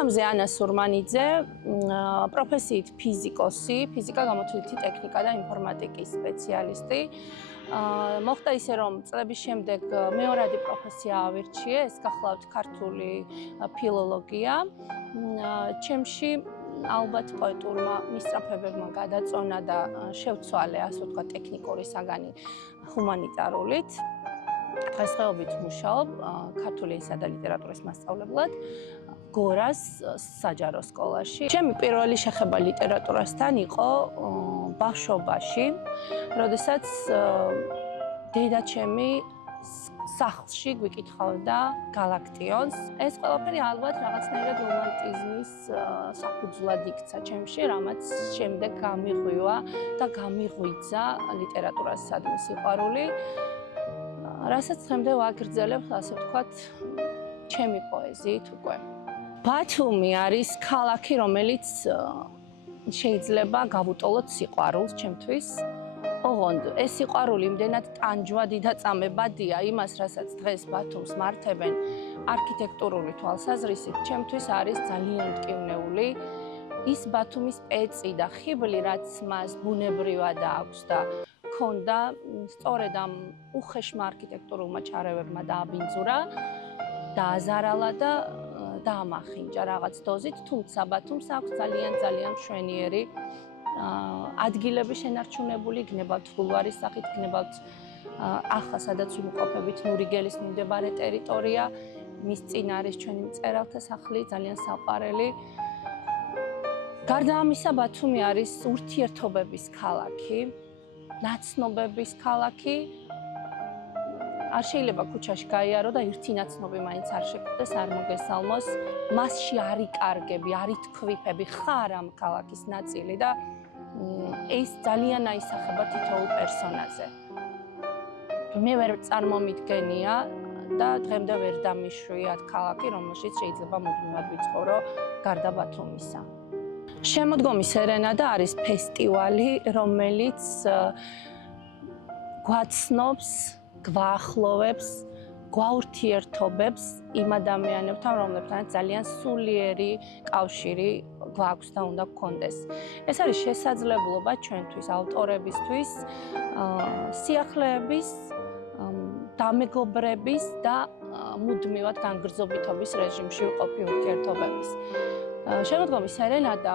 მესამზე ანა სურმანიძე, პროფესიით ფიზიკოსი, ფიზიკა გამოთვლითი ტექნიკა და ინფორმატიკის სპეციალისტი. მოხდა ისე, რომ წლების შემდეგ მეორადი პროფესია ავირჩიე, ეს გახლავთ ქართული ფილოლოგია. ჩემში ალბათ პოეტურმა მისწრაფებებმა გადაწონა და შევცვალე, ასე ვთქვათ, ტექნიკური საგანი ჰუმანიტარულით. დღესდღეობით მუშაობ ქართული ენისა და ლიტერატურის მასწავლებლად გორას საჯარო სკოლაში. ჩემი პირველი შეხება ლიტერატურასთან იყო ბავშვობაში, როდესაც დედა ჩემი სახლში გვიკითხავდა გალაქტიონს. ეს ყველაფერი ალბათ რაღაცნაირად რომანტიზმის საფუძვლად იქცა ჩემში, რამაც შემდეგ გამიღვივა და გამიღვიძა ლიტერატურასადმი სიყვარული, რასაც დღემდე ვაგრძელებ, ასე ვთქვათ, ჩემი პოეზიით უკვე. ბათუმი არის ქალაქი, რომელიც შეიძლება გავუტოლოთ სიყვარულს ჩემთვის. ოღონდ ეს სიყვარული იმდენად ტანჯვადი და წამებადია იმას, რასაც დღეს ბათუმს მართებენ არქიტექტურული თვალსაზრისით, ჩემთვის არის ძალიან მტკივნეული ის ბათუმის პეწი და ხიბლი, რაც მას ბუნებრივად აქვს და ქონდა სწორედ ამ უხეშმა არქიტექტურულმა ჩარევებმა დააბინძურა, დააზარალა და დაამახინჯა რაღაც დოზით, თუმცა ბათუმს აქვს ძალიან მშვენიერი ადგილები შენარჩუნებული, გნებავთ ბულვარის სახით, გნებავთ ახლა სადაც ვიმყოფებით ნურიგელის მიმდებარე ტერიტორია, მის წინ არის ჩვენი მწერალთა სახლი, ძალიან საყვარელი. გარდა ამისა, ბათუმი არის ურთიერთობების ქალაქი, ნაცნობების ქალაქი. არ შეიძლება ქუჩაში გაიარო და ერთი ნაცნობი მაინც არ შეგვხვდეს, არ მოგესალმოს. მასში არ იკარგები, არ ითქვიფები, ხარ ამ ქალაქის ნაწილი და ეს ძალიან აისახება თითოეულ პერსონაჟზე. მე ვერ წარმომიდგენია და დღემდე ვერ დამიშვიათ ქალაქი, რომელშიც შეიძლება მუდმივად ვიცხოვრო გარდა ბათუმისა. შემოდგომის სერენადა არის ფესტივალი, რომელიც გვაცნობს, გვაახლოვებს, გვაურთიერთობებს იმ ადამიანებთან, რომლებთანაც ძალიან სულიერი კავშირი გვაქვს და უნდა გქონდეს. ეს არის შესაძლებლობა ჩვენთვის, ავტორებისთვის, სიახლეების, დამეგობრების და მუდმივად განგრძობითობის რეჟიმში ვყოფი ურთიერთობების. შემოდგომის სერენადა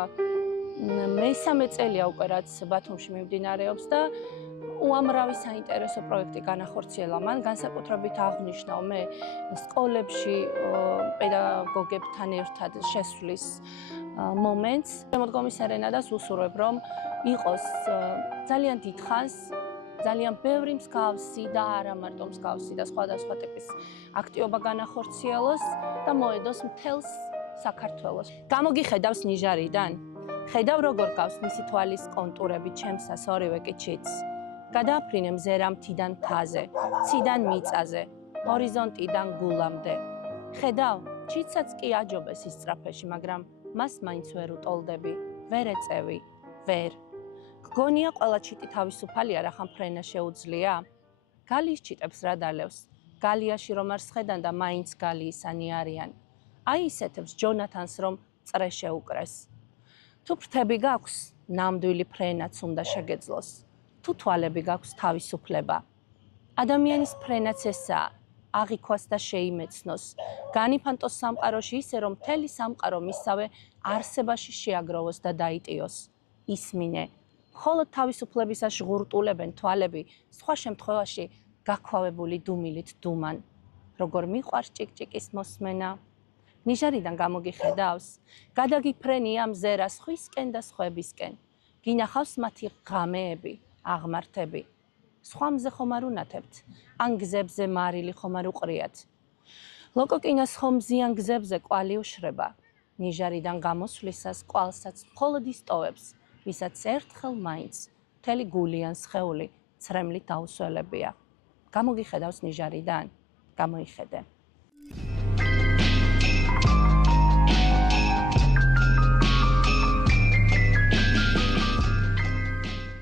მესამე წელია უკვე რაც ბათუმში მიმდინარეობს და უამრავი საინტერესო პროექტი განახორციელა მან, განსაკუთრებით აღნიშნავ მე სკოლებში პედაგოგებთან ერთად შესვლის მომენტს. შემოდგომის სერენადას უსურვებ, რომ იყოს ძალიან დიდხანს, ძალიან ბევრი მსგავსი და არა მარტო მსგავსი და სხვადასხვა ტიპის აქტივობა განახორციელოს და მოედოს მთელს საქართველოს. გამოგიხედავს ნიჟარიდან? ხედავ როგორ გავს მისი თვალის კონტურები ჩემსას ორივე კიჩიც. გადააფრინე მზერამთიდან მთაზე, ციდან მიწაზე, ჰორიზონტიდან გულამდე. ხედავ, ჩიცაც კი აჯობეს ის სწრაფეში, მაგრამ მას მაინც ვერ უტოლდები, ვერ ეწევი, ვერ. გგონია ყველა ჩიტი თავისუფალია, რახან ფრენა შეუძლია? გალის ჩიტებს რა დალევს? გალიაში რომ არ სხედან და მაინც გალიისანი არიან. აი ისეთებს ჯონათანს რომ წრე შეუკრეს. თუ ფრთები გაქვს, ნამდვილი ფრენაც უნდა შეგეძლოს. თუ თვალები გაქვს თავისუფლება. ადამიანის ფრენაც ესაა, აღიქვას და შეიმეცნოს. განიფანტოს სამყაროში ისე, რომ მთელი სამყარო მისსავე არსებაში შეაგროვოს და დაიტიოს. ისმინე, მხოლოდ თავისუფლებისას ჟღურტულებენ თვალები, სხვა შემთხვევაში გაქვავებული დუმილით დუმან. როგორ მიყვარს ჭიკჭიკის მოსმენა? ნიჟარიდან გამოგიხედავს? გადაგიფრენი ამ ზერას სხვისკენ და სხვებისკენ. გინახავს მათი ღამეები, აღმართები. სხვა მზე ხომ არ უნათებთ, ან გზებზე მარილი ხომ არ უყრიათ. ლოკოკინას ხომ მზიან გზებზე კვალი უშრება. ნიჟარიდან გამოსვლისას კვალსაც მხოლოდ ისტოვებს, ვისაც ერთხელ მაინც მთელი გულიან სხეული ცრემლით დაუსველებია. გამოგიხედავს ნიჟარიდან? გამოიხედე.